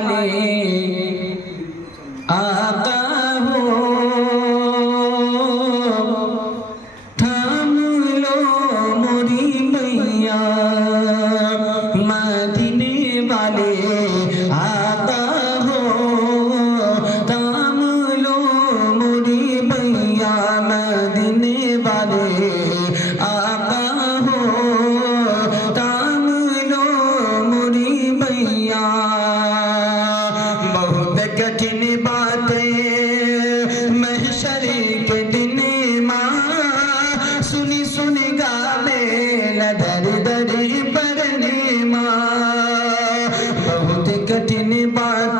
वाले आका हो, थाम लो मोरी मैया मदीने वाले आका हो, थाम लो मोरी मैया मदीने वाले आका हो, थाम लो मोरी मैया। बहुत कठिन बातें महशर के दिन माँ सुनी सुनी गावे दर दर पर माँ। बहुत कठिन बात